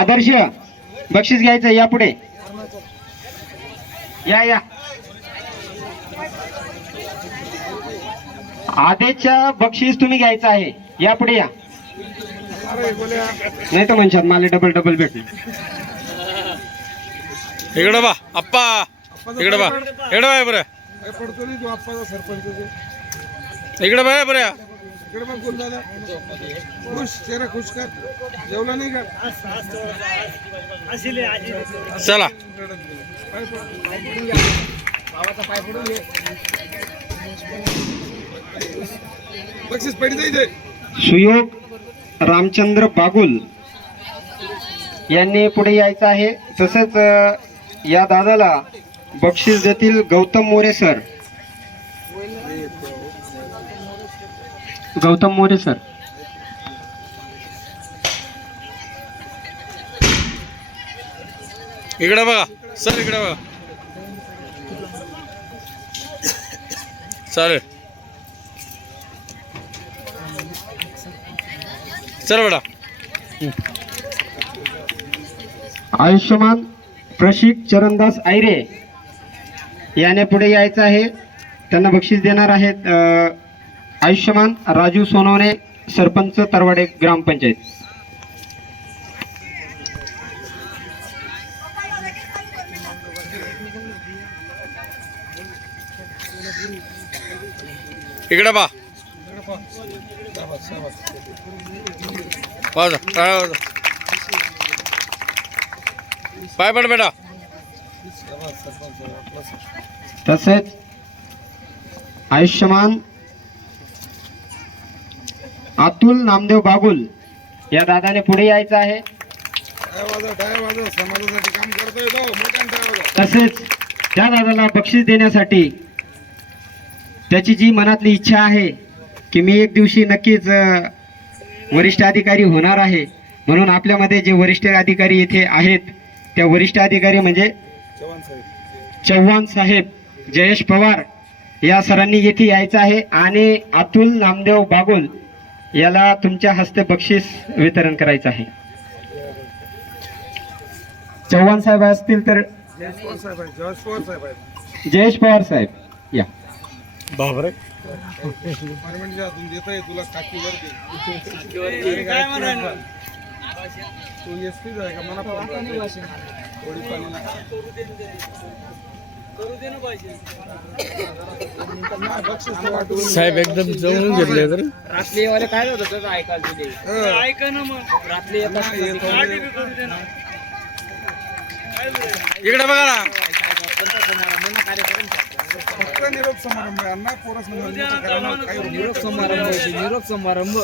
आदर्श बक्षीस घ्यायचं या पुढे या या. आदेशचं बक्षीस तुम्ही घ्यायचं आहे या पुढे या. नाही तर म्हणशात मला डबल डबल भेटले. इकडं बा आप्पा इकडं बा इकडं बा बरं पडतो नाही तू आप्पाचा सरपंच इकडं बा बरं इकडे मग बोल दादा खुश चेहरा खुश कर जेवला नाही का चला पाय पडून घे बक्षीस पडी जायचे. सुयोग रामचंद्र बागुल यांनी पुढे यायचं आहे. तसंच या दादाला बक्षीस देतील गौतम मोरे सर. गौतम मोरे सर इकडं बघा सर इकडं बघा चालेल चल बेटा. आयुष्यमान प्रशिक चरणदास आयरे याने पुढे यायचं आहे. त्यांना बक्षीस देणार आहेत आयुष्यमान राजू सोनवणे सरपंच तरवाडे ग्रामपंचायत. इकडं बा वाजा टाळ्या वाजा. पाय पड बेटा. तसेच आयुष्यमान अतुल नामदेव बागुल या दादाने पुढे यायचं आहे. समाजासाठी काम करतोय तो मोठ्या टाळ्या. तसेच त्या दादाला बक्षीस देण्यासाठी त्याची जी मनातली इच्छा आहे की मी एक दिवशी नक्कीच वरिष्ठ अधिकारी होणार आहे, म्हणून आपल्यामध्ये जे वरिष्ठ अधिकारी इथे आहेत त्या वरिष्ठ अधिकारी म्हणजे चव्हाण साहेब जयेश पवार या सरांनी येथे यायचं आहे आणि अतुल नामदेव बागुल याला तुमच्या हस्ते बक्षीस वितरण करायचं आहे. चव्हाण साहेब असतील तर जयेश पवार साहेब या. बापरे तुला टाकीवर तू एसपीच आहे का मला साहेब एकदम जवळून घेतले तर रात्रीवाले काय होतं त्याचं ऐकायला ऐका ना मग रात्री इकडे बघा ना. फक्त निरोप समारंभ आहे अण्णा पोरस निरोप समारंभ निरोप समारंभ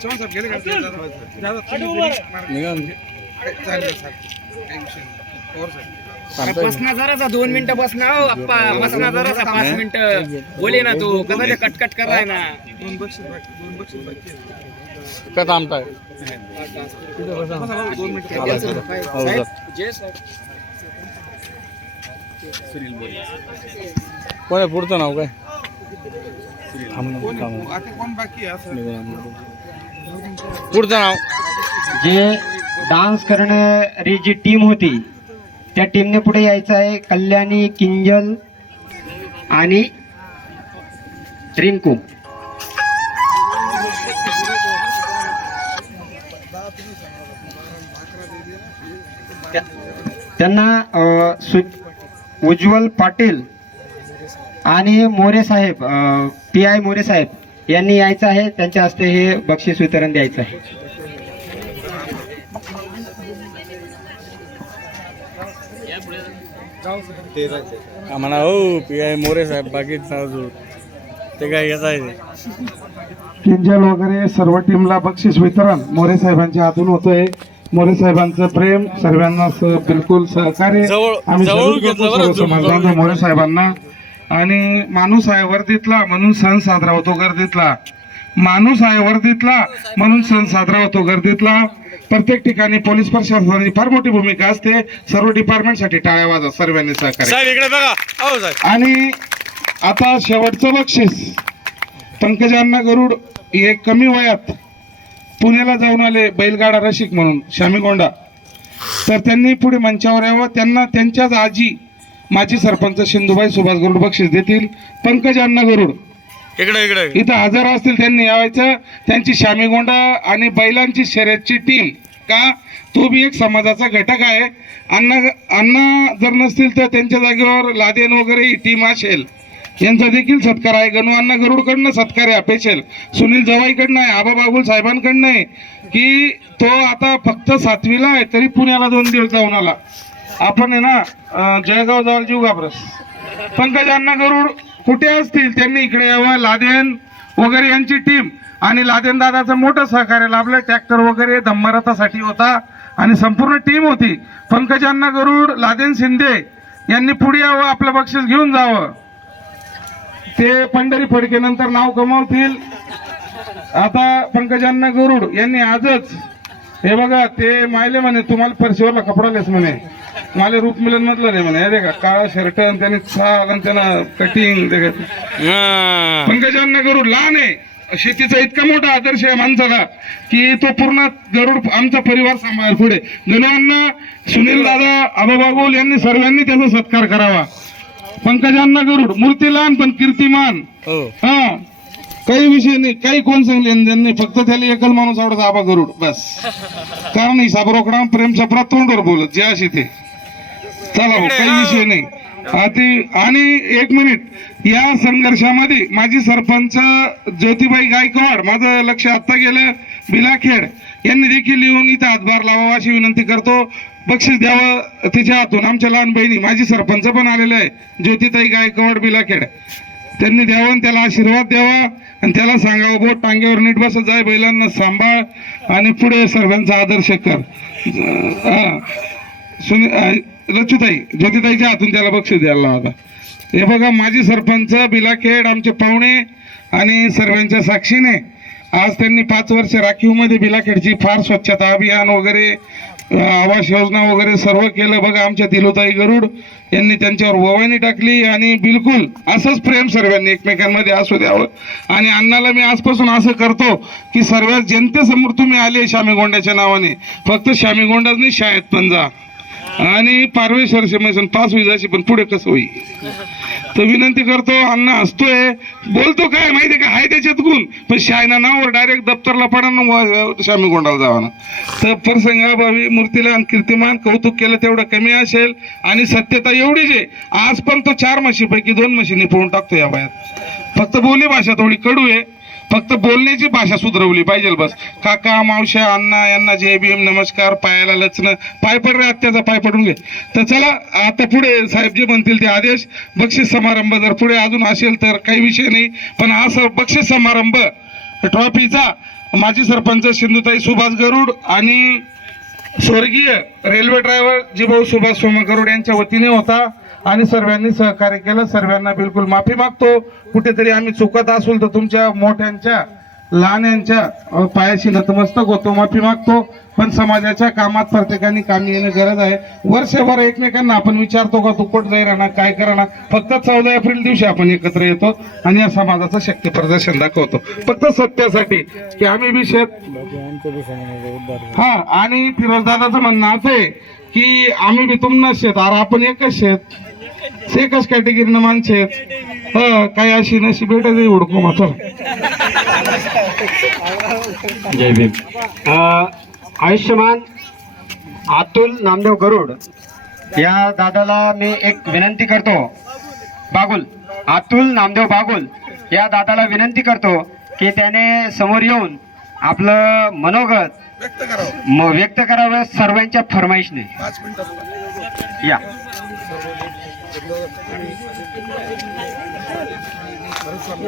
चव्हाण साहेब गेले का बसना जरासा 2 मिनिटं बसना हो अप्पा बसना जरासा 5 मिनिटं बोले ना तू कसं ते कटकट कराय ना. 2 बक्षीस बाकी का थांबताय 2 मिनिटं जय साहेब कोण आहे पुढचं नाव काय आता कोण बाकी आहे पुढचं नाव जे डान्स करणारी जी टीम होती त्या टीमने पुढे यायचं आहे. कल्याणी किंजल आणि रिंकू. त्यांना उज्ज्वल पाटील आणि मोरे साहेब PI मोरे साहेब यांनी यायचं आहे. त्यांच्या हस्ते हे बक्षीस वितरण द्यायचं आहे. म्हणा हो PI मोरे साहेब बाकी ते काय येत आहे किंजल वगैरे सर्व टीमला बक्षीस वितरण मोरे साहेबांच्या हातून होतंय. मोरे साहेबांचं प्रेम सर्वांना बिलकुल सहकार्य आम्ही समाजामध्ये मोरे साहेबांना. आणि माणूस आहे वर्दीतला म्हणून सण साजरा होतो गर्दीतला. माणूस आहे वर्दीतला म्हणून सण साजरा होतो गर्दीतला. प्रत्येक ठिकाणी पोलीस प्रशासनाची फार मोठी भूमिका असते. सर्व डिपार्टमेंटसाठी टाळ्या वाजवा सर्वांनी सहकार्य. इकडे बघा. आणि आता शेवटचं बक्षीस पंकजांना गरुड हे कमी वयात पुण्याला जाऊन आले बैलगाडा रसिक म्हणून श्यामीगोंडा, तर त्यांनी पुढे मंचावर यावं. त्यांना त्यांच्याच आजी माजी सरपंच सिंधुबाई सुभाष गरुड बक्षीस देतील. पंकज अण्णा गरुड इकडे इकडे इथं हजर असतील, त्यांनी यावायचं. त्यांची श्यामीगोंडा आणि बैलांची शर्यतची टीम, का तो बी एक समाजाचा घटक आहे. अण्णा जर नसतील तर त्यांच्या जागेवर लादेन वगैरे ही टीम असेल. यांचा देखील सत्कार आहे. गणू अण्णा गरुडकडनं सत्कार आहे अपेक्षेल. सुनील जवाईकडनं आहे, आबा बागुल साहेबांकडनं आहे, की तो आता फक्त 7वीला आहे तरी पुण्याला 2 दिवस जाऊन आला. आपण आहे ना जळगाव जाल जीव घाबरस. पंकज अण्णा गरुड कुठे असतील त्यांनी इकडे यावं. लादेन वगैरे यांची टीम आणि लादेन दादाचं मोठं सहकार्य लाभलं. ट्रॅक्टर वगैरे धम्मरथासाठी होता आणि संपूर्ण टीम होती. पंकज अण्णा गरुड, लादेन शिंदे यांनी पुढे यावं, आपलं बक्षीस घेऊन जावं. ते पंढरी फडकेनंतर नाव कमावतील. आता पंकज अण्णा गरुड यांनी आजच हे बघा, ते मायले म्हणे तुम्हाला परशीवरला कपडा लेस म्हणे, मला रूप मिलन मधलं नाही म्हणे. अरे का काळा शर्ट आणि त्याने छाल आणि त्याला कटिंग. पंकज अण्णा गरुड लहान आहे, शेतीचा इतका मोठा आदर्श आहे माणसाला की तो पूर्ण गरुड आमचा परिवार सांभाळ पुढे. गणवांना सुनील दादा, आबा बागुल यांनी सर्वांनी त्याचा सत्कार करावा. पंकज अण्णा गरुड मूर्ती लहान पण कीर्तिमान. हा काही विषय नाही, काही कोण सांगले त्यांनी, फक्त त्याला एकच माणूस आवडत आबा गरुड बस. कारण हिसाब रोकडा प्रेम सपरा तोंडवर बोलत जे असे ते. चला भाऊ, काही विषय नाही. आणि 1 मिनिट, या संघर्षामध्ये माजी सरपंच ज्योतिबाई गायकवाड, माझं लक्ष आत्ता गेलं, बिलाखेड यांनी देखील येऊन इथं हातभार लावावा अशी विनंती करतो. बक्षीस द्यावं तिच्या हातून. आमच्या लहान बहिणी माजी सरपंच पण आलेले आहे, ज्योतिताई गायकवाड बिलाखेड, त्यांनी द्यावं आणि त्याला आशीर्वाद द्यावा आणि त्याला सांगावं बोट टांग्यावर नीट बसत जाय, बैलांना सांभाळ आणि पुढे सर्वांचा आदर्श कर. लच्छुताई ज्योतिताईच्या हातून त्याला बक्षीस द्यायला होता. हे बघा, माजी सरपंच बिलाखेड आमचे पाहुणे आणि सर्वांच्या साक्षीने आज त्यांनी 5 वर्ष राखीवमध्ये बिलाखेडची फार स्वच्छता अभियान वगैरे, आवास योजना वगैरे सर्व केलं. बघा, आमच्या तिलोताई गरुड यांनी त्यांच्यावर ववानी टाकली आणि बिलकुल असंच प्रेम सर्वांनी एकमेकांमध्ये असू द्यावं. आणि अण्णाला मी आजपासून असं करतो की सर्व जनतेसमोर तुम्ही आले श्यामीगोंड्याच्या नावाने, फक्त श्यामीगोंडाच नाही शाळेत पण जा आणि पारवेश्वर शमेशन पास होई जाशी, पण पुढे कसं होईल तर विनंती करतो. अण्णा हसतोय, बोलतो काय माहितीये का, आहे त्याच्यात गुण, पण शायना नावावर डायरेक्ट दप्तरला पडा ना श्यामीगोंडाला जावा ना. तर प्रसंगाभावी मूर्तीला आणि कीर्तिमान कौतुक केलं तेवढं कमी असेल. आणि सत्यता एवढीच आहे, आज पण तो 4 म्हशीपैकी 2 म्हशी निपवून टाकतो या वयात. फक्त बोली भाषा थोडी कडू आहे, फक्त बोलण्याची भाषा सुधरवली पाहिजे बस. काका मावश्या अण्णा यांना जय भीम, नमस्कार, पायाला लचणं, पाय पड रे आत्याचा पाय पडून घे. तर चला आता पुढे साहेब जे म्हणतील ते आदेश. बक्षीस समारंभ जर पुढे अजून असेल तर काही विषय नाही, पण हा बक्षीस समारंभ ट्रॉफीचा माजी सरपंच सिंधुताई सुभाष गरुड आणि स्वर्गीय रेल्वे ड्रायव्हर जिभाऊ सुभाष सोमा गरुड यांच्या वतीने होता आणि सर्वांनी सहकार्य केलं. सर्वांना बिलकुल माफी मागतो. कुठेतरी आम्ही चुकत असेल तर तुमच्या मोठ्यांच्या लहान्यांच्या पायाशी नतमस्तक होतो, माफी मागतो. पण समाजाच्या कामात प्रत्येकाने कामी येणं गरज आहे. वर्षभर एकमेकांना आपण विचारतो का तू कुठं जाई राहणार, काय करणार, फक्त 14 एप्रिल दिवशी आपण एकत्र येतो आणि या समाजाचं शक्ती प्रदर्शन दाखवतो फक्त सत्यासाठी की आम्ही बी शेत. हा, आणि फिरोजदादाचं म्हणणं असं आहे की आम्ही बी तुमनं शेत, अरे आपण एकच शेत, एकच कॅटेगरीनं माणसं आहेत. काही अशी नशी भेटत हुडको मात्र. जय भीम. आयुष्यमान अतुल नामदेव गरुड या दादाला मी एक विनंती करतो, बागुल अतुल नामदेव बागुल या दादाला विनंती करतो की त्याने समोर येऊन आपलं मनोगत व्यक्त करावं सर्वांच्या फरमाईशने. या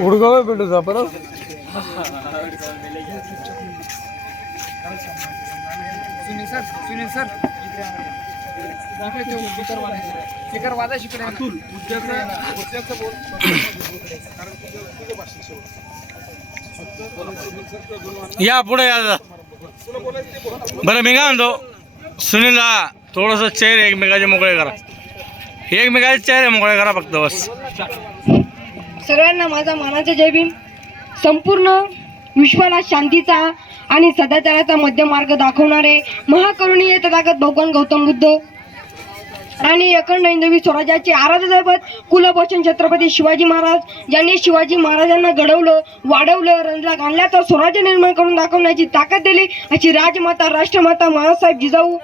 उडगाव भेटू परत. सुनील सर स्पीकर वाजा शिकले. या पुढे या. बरं मी काय म्हणतो, सुनीलला थोडंसं चेहरे एकमेकाचे मोकळे करा, एकमेकाचे चेहरे मोकळे करा फक्त बस. सगळ्यांना माझा मानाचा जय भीम. संपूर्ण विश्वाला शांतीचा आणि सदाचाराचा मध्य मार्ग दाखवणारे महाकरुणीय तथागत भगवान गौतम बुद्ध आणि अखंड हिंदवी स्वराज्याचे आराध्य दैवत कुलभूषण छत्रपती शिवाजी महाराज यांनी शिवाजी महाराजांना घडवलं, वाढवलं, रंजला आणल्या तर स्वराज्य निर्माण करून दाखवण्याची ताकद दिली अशी राजमाता राष्ट्रमाता महासाहेब जिजाऊ,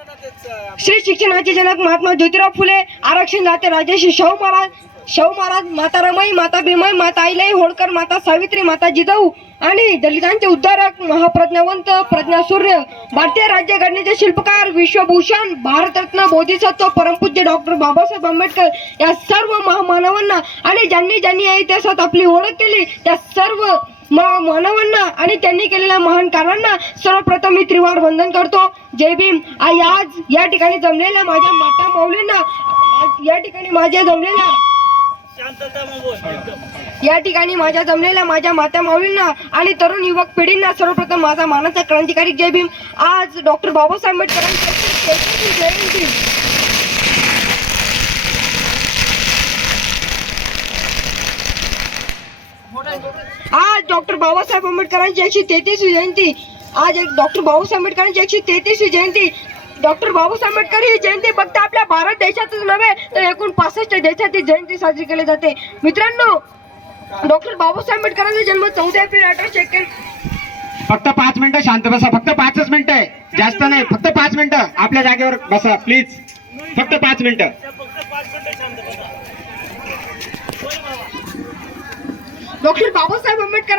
श्री शिक्षणाचे जनक महात्मा ज्योतिराव फुले, आरक्षण दाते राजर्षी शाहू महाराज, माता रमाई, माता भीमाई, माता आईलाई होळकर, माता सावित्री, माता जिजाऊ आणि दलितांचे उद्धारक, महाप्रज्ञावंत, प्रज्ञासूर्य, भारतीय राज्य घडनेचे शिल्पकार, विश्वभूषण, भारतरत्न, बोधिसत्व, परमपूज्य डॉक्टर बाबासाहेब आंबेडकर या सर्व महामानवांना आणि ज्यांनी या इतिहासात आपली ओळख केली त्या सर्व मानवांना आणि त्यांनी केलेल्या महान कार्यांना सर्वप्रथम मी त्रिवार वंदन करतो. जय भीम. आज या ठिकाणी जमलेल्या माझ्या माता माऊलींना, या ठिकाणी माझ्या जमलेल्या माझ्या माता माऊलींना आणि तरुण युवक पिढींना सर्वप्रथम माझा मानाचा क्रांतिकारी जय भीम. आज डॉक्टर बाबासाहेब आंबेडकरांची जयंती. आज डॉक्टर बाबासाहेब आंबेडकरांची 133वी जयंती. आज एक डॉक्टर बाबासाहेब आंबेडकरांची 133वी जयंती. डॉक्टर बाबासाहेब आंबेडकर ही जयंती फक्त आपल्या भारत देशातच नव्हे तर एकूण 65 देशात ही जयंती साजरी केली जाते. मित्रांनो, डॉक्टर बाबासाहेब आंबेडकरांचा जन्म 14 एप्रिल 1891. फक्त 5 मिनिटं शांत बसा. फक्त 5च मिनिटं आहे, जास्त नाही. फक्त 5 मिनिटं आपल्या जागेवर बसा प्लीज. फक्त 5 मिनिटं. डॉक्टर बाबासाहेब आंबेडकर